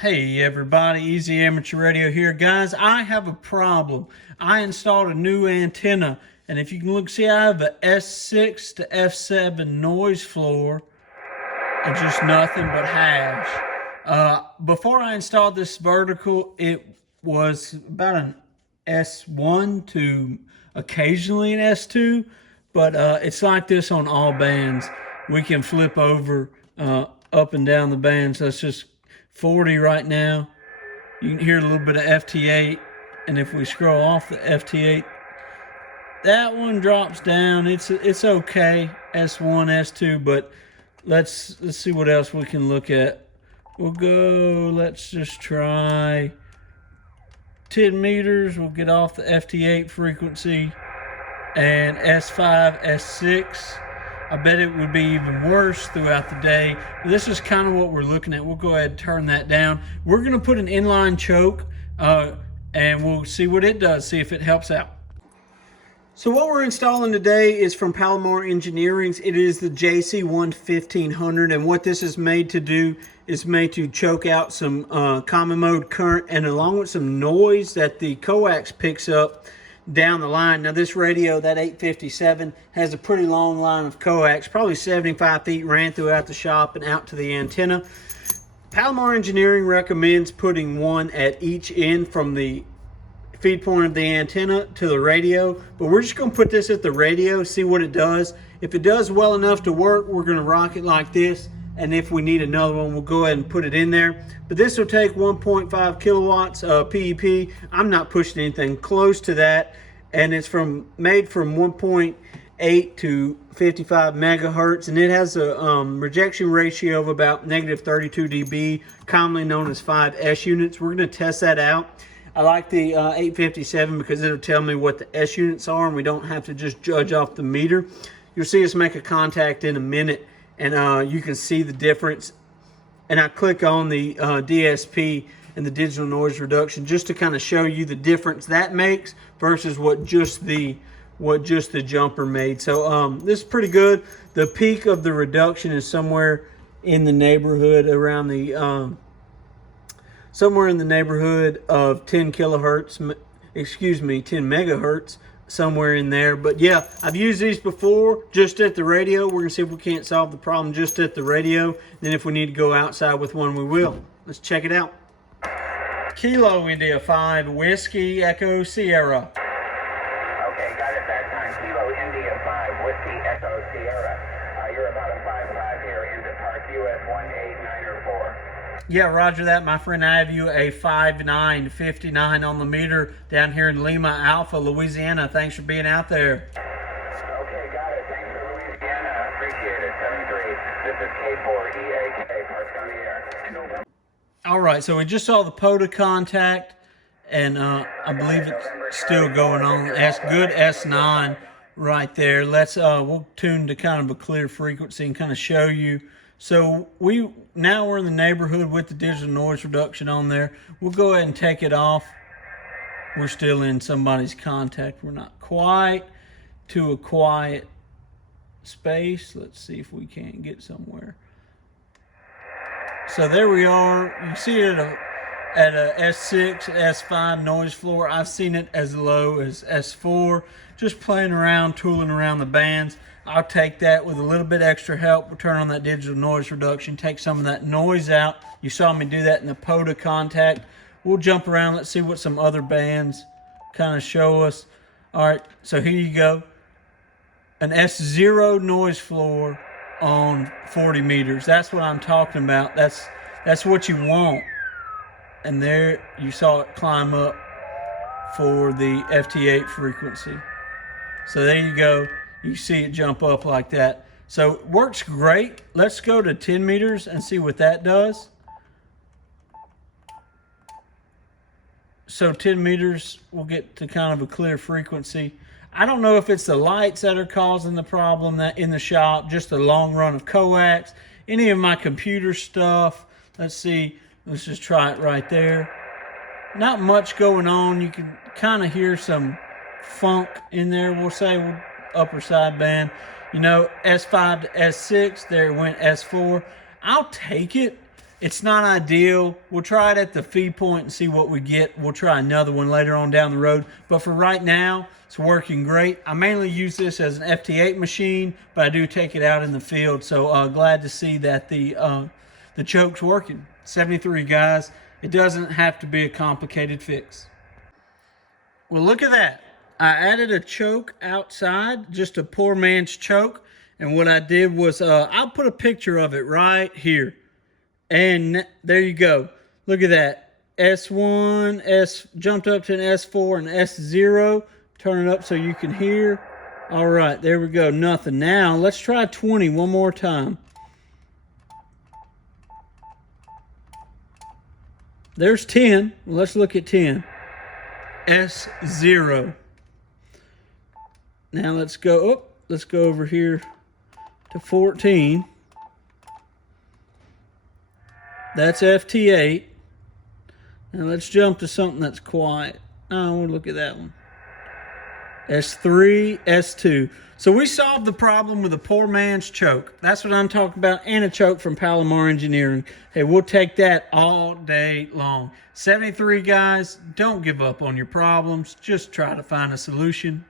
Hey everybody, Easy Amateur Radio here. Guys, I have a problem. I installed a new antenna, and if you can look, see I have a S6 to F7 noise floor and just nothing but hash. Before I installed this vertical, it was about an S1 to occasionally an S2, but it's like this on all bands. We can flip over up and down the bands. That's just 40 right now. You can hear a little bit of FT8, and if we scroll off the FT8, that one drops down. It's okay, S1, S2, but let's see what else we can look at. We'll go, let's just try 10 meters. We'll get off the FT8 frequency, and S5, S6. I bet it would be even worse throughout the day. But this is kind of what we're looking at. We'll go ahead and turn that down. We're going to put an inline choke, and we'll see what it does, see if it helps out. So what we're installing today is from Palomar Engineering's. It is the JC1 and what this is made to do is made to choke out some common mode current, and along with some noise that the coax picks up down the line. Now this radio, that 857, has a pretty long line of coax, probably 75 feet, ran throughout the shop and out to the antenna. Palomar Engineering recommends putting one at each end from the feed point of the antenna to the radio, but we're just going to put this at the radio, see what it does. If it does well enough to work, we're going to rock it like this, and if we need another one, we'll go ahead and put it in there. But this will take 1.5 kilowatts PEP. I'm not pushing anything close to that, and it's made from 1.8 to 55 megahertz, and it has a rejection ratio of about -32 dB, commonly known as 5 S units. We're going to test that out. I like the 857 because it'll tell me what the S units are, and we don't have to just judge off the meter. You'll see us make a contact in a minute, and you can see the difference. And I click on the DSP and the digital noise reduction just to kind of show you the difference that makes versus what just the jumper made. So this is pretty good. The peak of the reduction is somewhere in the neighborhood around the somewhere in the neighborhood of 10 kilohertz, excuse me, 10 megahertz, somewhere in there. But yeah, I've used these before just at the radio. We're gonna see if we can't solve the problem just at the radio. Then if we need to go outside with one, we will. Let's check it out. Kilo India 5 Whiskey Echo Sierra. Okay, got it that time. Kilo India 5 Whiskey Echo Sierra. You're about a 5-5 here into Park US 18904. Yeah, roger that, my friend. I have you a 5959 on the meter down here in Lima Alpha, Louisiana. Thanks for being out there. Okay, got it. Thanks for Louisiana. Appreciate it. 73. This is K4EAK. Park's on the air. All right, so we just saw the POTA contact, and I believe it's still going on. That's good S9 right there. Let's we'll tune to kind of a clear frequency and kind of show you. So now we're in the neighborhood with the digital noise reduction on there. We'll go ahead and take it off. We're still in somebody's contact. We're not quite to a quiet space. Let's see if we can't get somewhere. So there we are. You see it at a S6, S5 noise floor. I've seen it as low as S4. Just playing around, tooling around the bands. I'll take that with a little bit extra help. We'll turn on that digital noise reduction, take some of that noise out. You saw me do that in the POTA contact. We'll jump around. Let's see what some other bands kind of show us. All right, so here you go. An S0 noise floor on 40 meters. That's what I'm talking about. That's what you want. And there you saw it climb up for the FT8 frequency. So there you go. You see it jump up like that. So it works great. Let's go to 10 meters and see what that does. So 10 meters, we'll get to kind of a clear frequency. I don't know if it's the lights that are causing the problem that in the shop, just a long run of coax, any of my computer stuff. Let's see, let's just try it right there. Not much going on. You can kind of hear some funk in there, we'll say, upper sideband. You know, S5 to S6, there it went S4. I'll take it. It's not ideal. We'll try it at the feed point and see what we get. We'll try another one later on down the road. But for right now, it's working great. I mainly use this as an FT8 machine, but I do take it out in the field. So glad to see that the choke's working. 73 guys. It doesn't have to be a complicated fix. Well, look at that. I added a choke outside, just a poor man's choke. And what I did was, I'll put a picture of it right here. And there you go. Look at that. S1, S jumped up to an S4 and S0. Turn it up so you can hear. All right, there we go. Nothing. Now, let's try 20 one more time. There's 10. Well, let's look at 10. S0. Now let's go over here to 14. That's FT8. Now let's jump to something that's quiet. Oh, look at that one. S3, S2. So we solved the problem with a poor man's choke. That's what I'm talking about, and a choke from Palomar Engineering. Hey, we'll take that all day long. 73 guys, don't give up on your problems. Just try to find a solution.